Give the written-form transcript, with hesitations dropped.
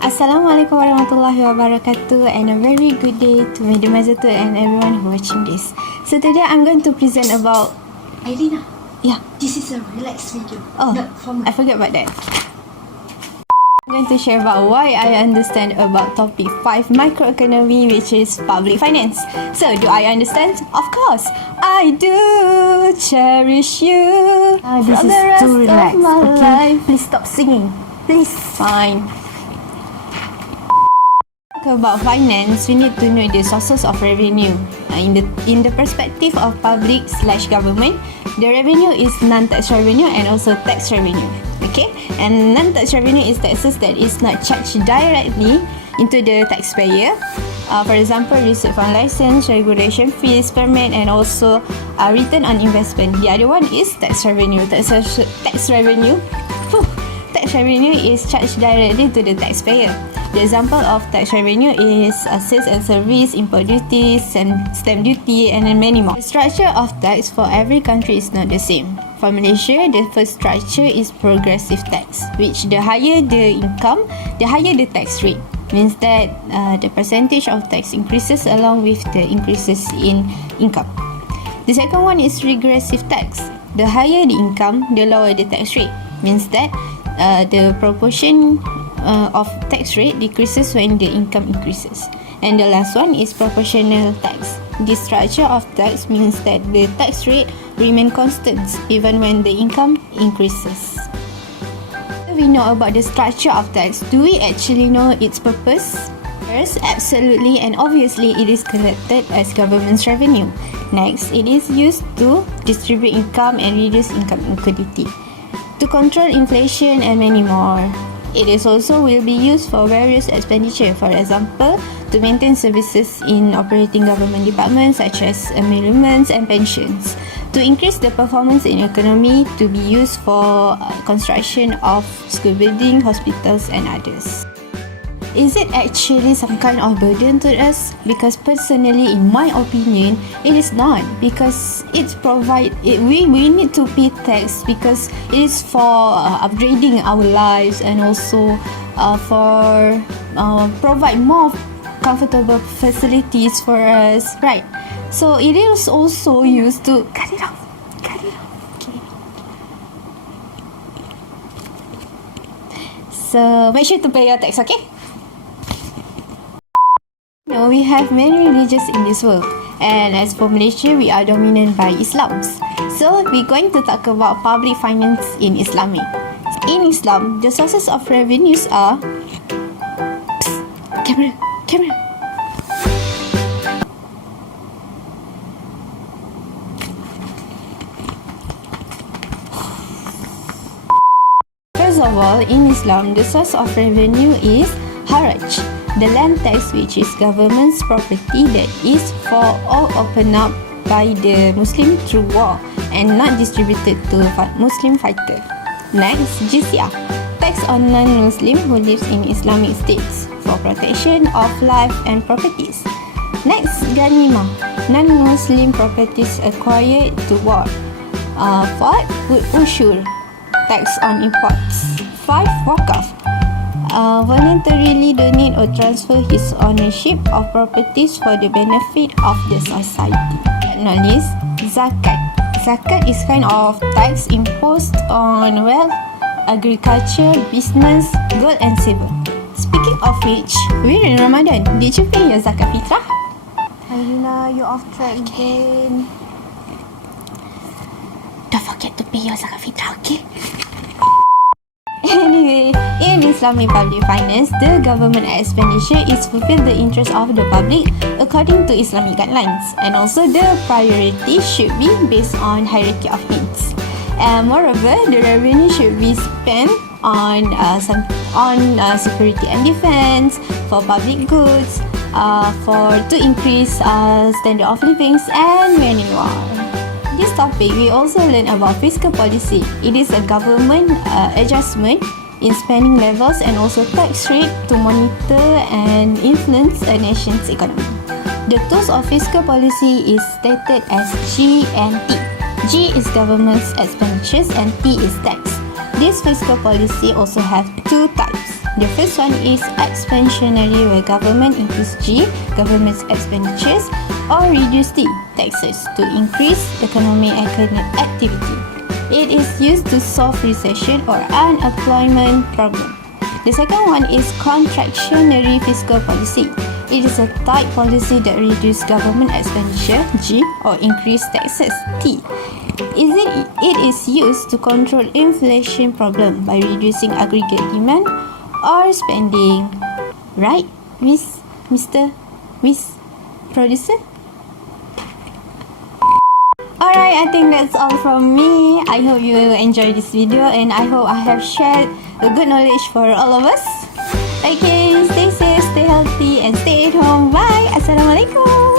Assalamualaikum warahmatullahi wabarakatuh, and a very good day to Madam Mazatu and everyone who watching this. So today I'm going to present about... Irina, Yeah, this is a relaxed video. oh, Not formal. I forgot about that. I'm going to share about why I understand about topic 5 microeconomy, which is public finance. So, do I understand? Of course, I do cherish you This from is the rest too of relaxed, my okay? life. Please stop singing. Please. Fine. Talk about finance, we need to know the sources of revenue. In the perspective of public/government, the revenue is non-tax revenue and also tax revenue. Okay, and non-tax revenue is taxes that is not charged directly into the taxpayer. For example, receipt from license, regulation fees, permit, and also return on investment. The other one is tax revenue. Tax revenue is charged directly to the taxpayer. The example of tax revenue is sales and service, import duties, and stamp duty, and then many more. The structure of tax for every country is not the same. For Malaysia, the first structure is progressive tax, which the higher the income, the higher the tax rate. Means that the percentage of tax increases along with the increases in income. The second one is regressive tax. The higher the income, the lower the tax rate. Means that the proportion of tax rate decreases when the income increases. And the last one is proportional tax. The structure of tax means that the tax rate remain constant even when the income increases. We know about the structure of tax. Do we actually know its purpose? First, absolutely and obviously it is collected as government's revenue. Next, it is used to distribute income and reduce income inequality, to control inflation and many more. It is also will be used for various expenditure, for example, to maintain services in operating government departments such as emoluments and pensions, to increase the performance in economy, to be used for construction of school building, hospitals and others. Is it actually some kind of burden to us? Because personally, in my opinion, it is not, because we need to pay tax because it is for upgrading our lives and also for provide more comfortable facilities for us, right? So it is also used to cut it off. Okay. So make sure to pay your tax, okay? Now, we have many religions in this world, and as for Malaysia, we are dominated by Islam. So, we're going to talk about public finance in Islamic. In Islam, the sources of revenues are... Camera. First of all, in Islam, the source of revenue is Haraj, the land tax, which is government's property that is for all opened up by the Muslim through war and not distributed to Muslim fighter. Next, Jizya, tax on non-Muslim who lives in Islamic states for protection of life and properties. Next, Ghanimah, non-Muslim properties acquired to war. Fourth, Ushur, tax on imports. 5. Wakaf, voluntarily donate or transfer his ownership of properties for the benefit of the society. Not least, zakat. Zakat is kind of tax imposed on wealth, agriculture, business, gold and silver. Speaking of which, we're in Ramadan. Did you pay your zakat fitrah? Irina, you're off track again. Don't forget to pay your zakat fitrah, okay? Anyway, in Islamic public finance, the government expenditure is fulfill the interest of the public according to Islamic guidelines, and also the priority should be based on hierarchy of needs. And moreover, the revenue should be spent on security and defense, for public goods, to increase standard of living and many more. This topic, we also learn about fiscal policy. It is a government adjustment in spending levels and also tax rate to monitor and influence a nation's economy. The tools of fiscal policy is stated as G and T. G is government's expenditures and T is tax. This fiscal policy also have two types. The first one is expansionary, where government increase G, government's expenditures, or reduce T, taxes, to increase economic activity. It is used to solve recession or unemployment problem. The second one is contractionary fiscal policy. It is a tight policy that reduces government expenditure, G, or increase taxes, T. It is used to control inflation problem by reducing aggregate demand or spending. Right, Miss Producer? Alright, I think that's all from me. I hope you enjoyed this video and I hope I have shared a good knowledge for all of us. Okay, stay safe, stay healthy and stay at home. Bye. Assalamualaikum.